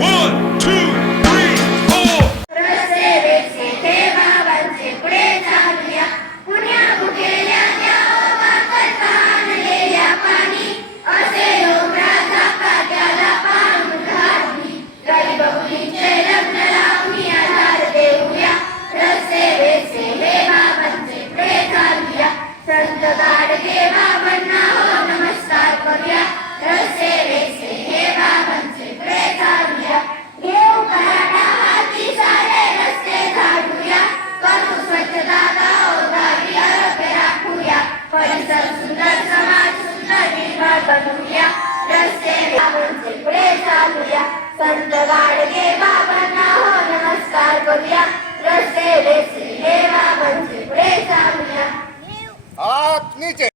1, 2, 3, 4. रस्ते वेचे ते बाबांचे पुढे चालूया पुण्या भुकेल्या त्या ओवाकत आणलेल्या पाणी असे डोंगराचा त्याला पाणून घातली गरीब मुलींचे लग्न लावून आधार देऊया रस्ते वेचे हे बाबांचे पुढे चालूया संत गाडगे बाबांना हो नमस्कार करूया रस्ते वेचे हे बाबांचे पुढे चालूया घेऊ कराडा हाती सारे रस्ते झाडूया करू स्वच्छता गावोगावी आरोग्य राखूया परिसर सुंदर समाज सुंदर निर्मळ बनवूया रस्ते बाबांचे पुढे चालूया संत गाडगे बाबांना हो नमस्कार करूया रस्ते वेचे हे बाबांचे पुढे चालूया हाथ नीचे